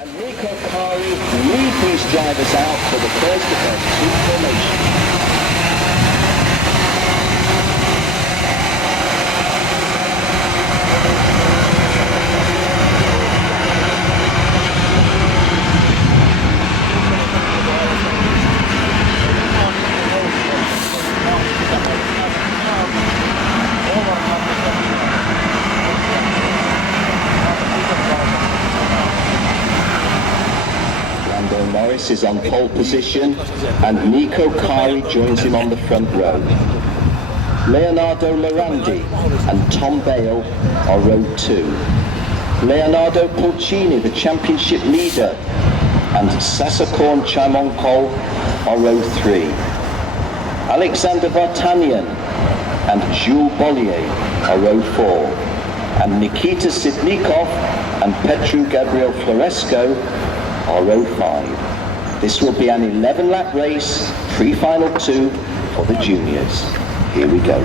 And Nico Kari lead these drivers out for the first of their two formations. Norris is on pole position and Nico Kari joins him on the front row. Leonardo Lorandi and Tom Bale are row 2. Leonardo Pulcini, the championship leader, and Sasakorn Chaimonkol are row 3. Alexander Vartanian and Jules Bollier are row 4. And Nikita Sitnikov and Petru Gabriel Floresco are row 5. This will be an 11-lap race, pre-final 2 for the juniors. Here we go.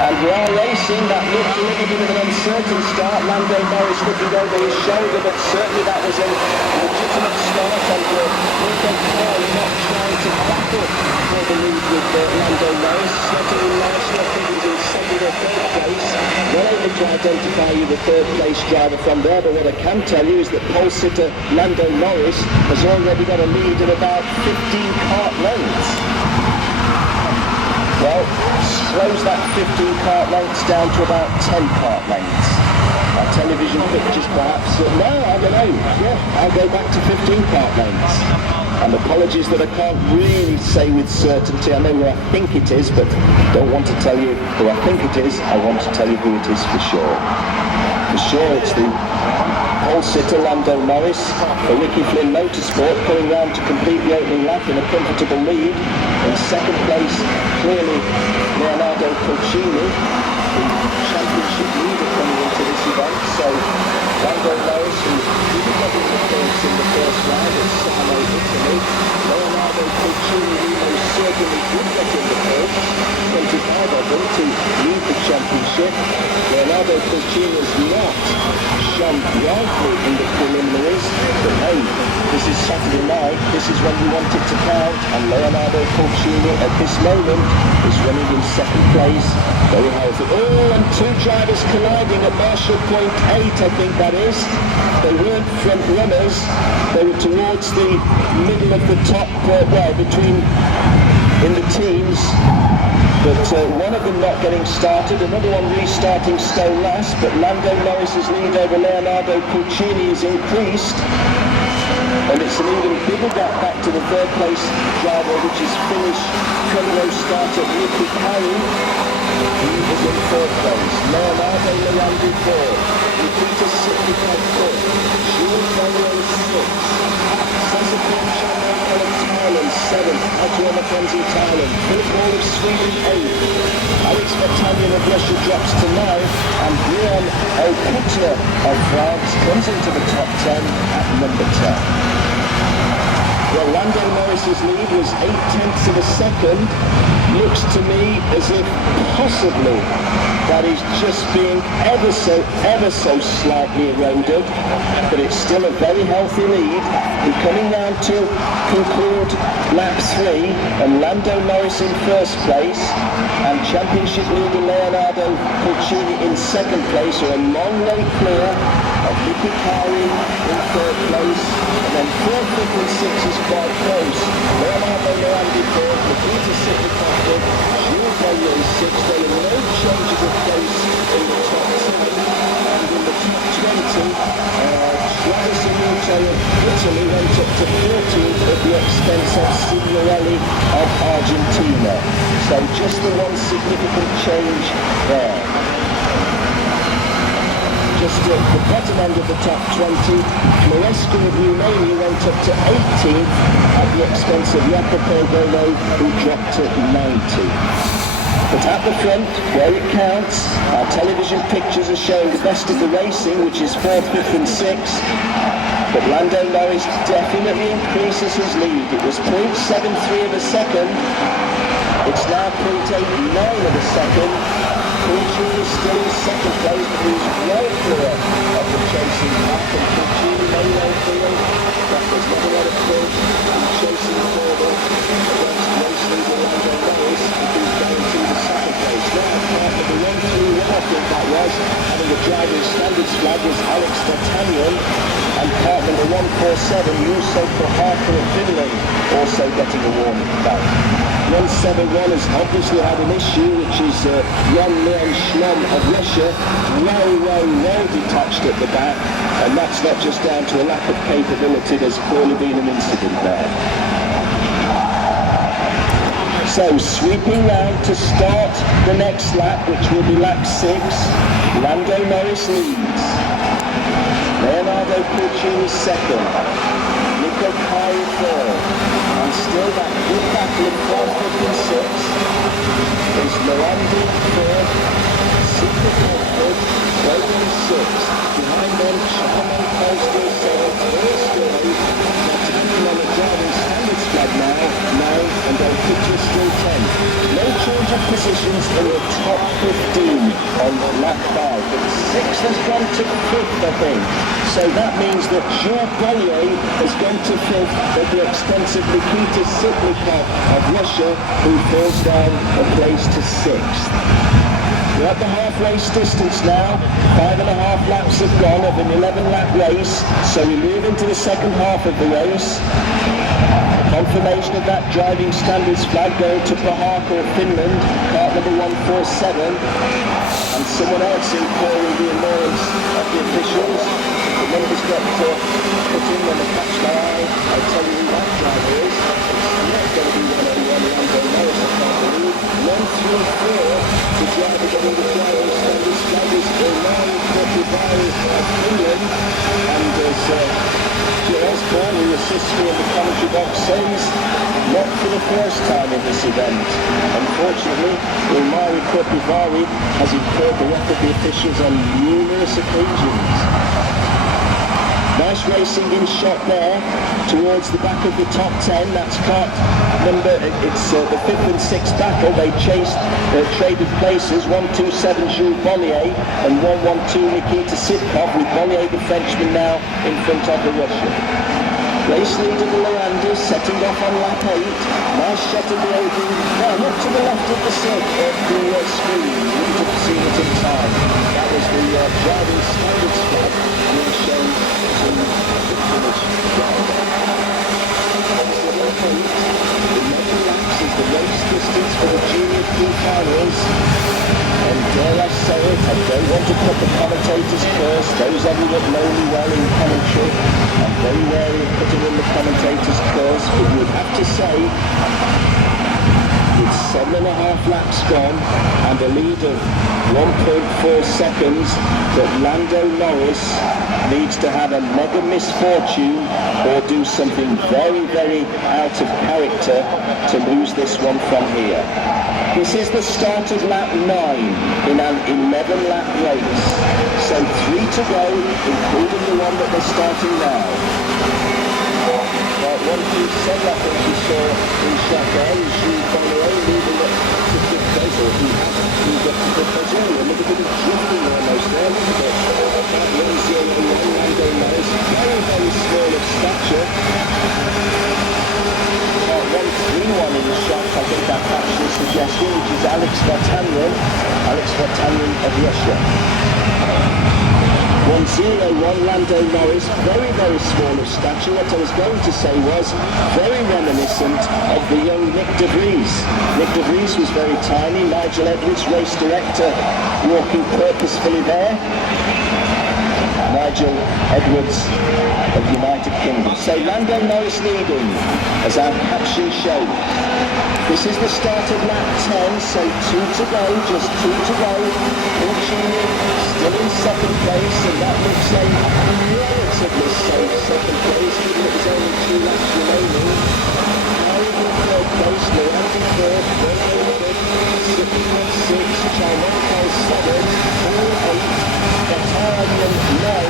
And we are racing. That looked a little bit of an uncertain start. Lando Norris looking over his shoulder, but certainly that was a legitimate start, and Nico Kari not trying to battle for the lead with Lando Norris. Slotting nicely, I think he's in second or third place. Well able to identify you the third place driver from there, but what I can tell you is that pole sitter Lando Norris has already got a lead of about 15 kart lengths. Well, slows that 15 kart lengths down to about 10 kart lengths. Our television pictures perhaps, no, I don't know, yeah, I'll go back to 15 kart lengths. And apologies that I can't really say with certainty. I know who I think it is, but don't want to tell you who I think it is. I want to tell you who it is for sure. For sure it's the pole sitter Lando Norris for Ricky Flynn Motorsport, coming round to complete the opening lap in a comfortable lead. In second place, clearly Leonardo Pulcini, the championship leader coming into this event. So Lando Norris, who didn't get interference in the first round at Sarno, Italy. Leonardo Pulcini, who most certainly did get in the first, 25 of them to lead the championship. Leonardo Pulcini has not shone brightly in the preliminaries, but hey, this is Saturday night, this is when we want it to count, and Leonardo Pulcini at this moment is running in second place, very healthy. Oh, and two drivers colliding at Marshall Point 8, I think that is. They weren't front runners, they were towards the middle of the top, well, between, in the teams. But one of them not getting started, another one restarting still last, but Lando Norris's lead over Leonardo Pulcini is increased, and it's an even bigger gap back to the third place driver, which is Finnish Primo starter Nico Kari. He is in fourth place. Leonardo Lorandi 4th, Nikita Sitnikov 5th, Jules Bollier 6th, Sasakorn Chaimonkol of Thailand 7th, Adrian Mackenzie Thailand, Philip Wall of Sweden 8th, Alex Vartanian of Russia drops to 9th, and Guillaume O'Coutre of France comes into the top 10 at number 10. Well, Lando Norris's lead was 0.8 of a second. Looks to me as if possibly that is just being ever so slightly eroded, but it's still a very healthy lead. We're coming round to conclude lap 3, and Lando Norris in first place, and championship leader Leonardo Pulcini in second place, are a long way clear of Nico Kari in third place, and then 4th, 5th and 6th is quite close. Leonardo Lorandi 4th, Nikita Sitnikov 5th, Jules Bollier 6th. There are no changes of place in the top 10, and in the top 20, Travis Amute of Italy went up to 14th at the expense of Signorelli of Argentina. So just the one significant change there. Just at the bottom end of the top 20, Floresco of Romania went up to 18th at the expense of Jacopo Volo, who dropped to 90. But at the front, where it counts, our television pictures are showing the best of the racing, which is 4th, 5th and 6th. But Lando Norris definitely increases his lead. It was 0.73 of a second It's now 0.89 of a second. Pucci is still in second place, but he's well clear of the chasing pack, and Pucci may well feel that there's not a lot of push in chasing further against race leader Lando Norris if he's guaranteed a second place. Now, part of the 1-3-1, I think that was, having the driving standards flag was Alex D'Artagnan, and part number 147, Yuso Harker of Finland, also getting a warning back. 171 has obviously had an issue, which is Jan Leon Schlom of Russia, well detached at the back, and that's not just down to a lack of capability, there's clearly been an incident there. So sweeping round to start the next lap, which will be lap 6, Lando Norris leads. Leonardo Pucci is second, Nico Kari third, and still that good battle of 12.56 is Morandi third, Super Crawford, Logan sixth, behind them Charman Coastal seventh, Will Story, D'Artagnan on the driving standards flag now, 9, and then Pucci still 10. No change of positions in the top 15 on lap 5, but 6th has gone to 5th, I think. So that means that Jules Bollier has gone to 5th at the extensive Nikita Sitnikov of Russia, who falls down a place to 6th. We're at the half race distance now. 5.5 laps have gone of an 11-lap race, so we move into the second half of the race. Confirmation of that driving standards flag going to Bahrain of Finland, part number 147, and someone else imploring the annoyance of the officials. The numbers got put in when they catch my eye. I'll tell you who that driver is. It's not going to be 101 Lando Norris, I can't believe. 134, the driver getting the driving standards flag is Omari Kotivari of England, and as Jill Osborne, who assists me in the commentary box, says, not for the first time in this event. Unfortunately, Omari Kotivari has incurred the wrath of the officials on numerous occasions. Nice racing in shot there towards the back of the top 10. That's part number, it's the 5th and 6th battle. They traded places, 127 Jules Bollier and 112 Nikita Sitnikov, with Bollier the Frenchman now in front of the Russian. Race leader the Larandas setting off on lap 8. Nice shot of the opening. Now look to the left of the screen. You wouldn't have seen it in time. That was the driving standards flag being shown to the finish driver. The 11 laps is the race distance for the junior pre-finals. And dare I say it, I don't want to put the commentators first. Those of you that know me well in commentary, I'm very wary of putting in the commentators first, but you would have to say it's 7.5 laps gone and a lead of 1.4 seconds that Lando Norris needs to have a mega misfortune or do something very out of character to lose this one from here. This is the start of lap 9 in an 11-lap race. So 3 to go, including the one that they're starting now. Right, 1 through 7, I think we saw in shot there, is Jules Bollier leading up to 5th place, or he hasn't moved up to 5th place earlier. A little bit of drifting almost there, a little bit. That 1-0-1 Lando Norris, very small of stature. 1-3-1 in the shot, I think that's actually suggesting, which is Alex D'Artagnan of Russia. 1-0-1 Lando Norris, very small of stature. What I was going to say was very reminiscent of the young Nick de Vries. Nick de Vries was very tiny. Nigel Edwards, race director, walking purposefully there. Nigel Edwards of United Kingdom. So Lando Norris leading, as our caption showed. This is the start of lap 10, so 2 to go, just 2 to go. Pucci still in second place, and that looks a relatively safe second place, even if there's only 2 laps remaining. Harry in third place, Leonardo third, Berger fifth, Sitnikov 6, Charmanko 7, Paul 8, D'Artagnan 9,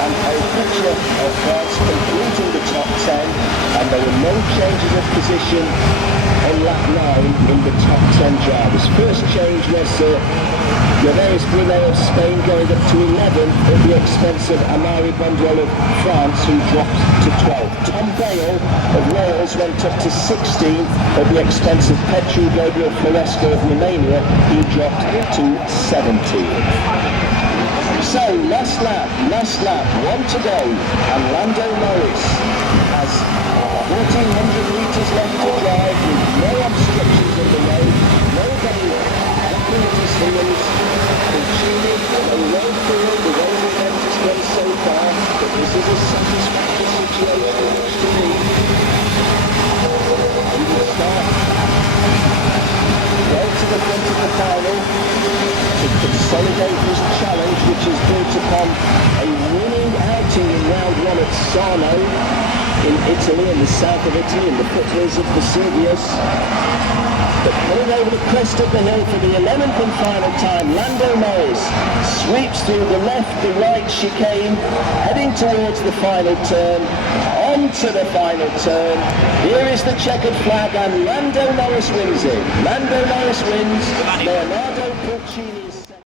and Pucci of France completing the top 10, and there were no changes of position on lap 9 in the top 10 drivers. First change was Johannes Brunet of Spain going up to 11 at the expense of Amaury Bondwell of France, who dropped to 12. Tom Bale of Wales went up to 16 at the expense of Petru Gabriel Floresco of Romania, who dropped to 17. So, last lap, 1 to go, and Lando Norris has 1,400 metres left to drive with no obstructions in the road, nobody knocking at his heels, continuing a low field the way the event has gone so far, but this is a satisfactory situation in which to be. He will start well to the front of the final to consolidate his challenge, which is built upon a winning outing in round 1 at Sarno in Italy, in the south of Italy, in the foothills of Vesuvius. But coming over the crest of the hill for the 11th and final time, Lando Norris sweeps through the left, the right chicane, heading towards the final turn, onto the final turn. Here is the checkered flag, and Lando Norris wins it. Lando Norris wins. Leonardo Pulcini.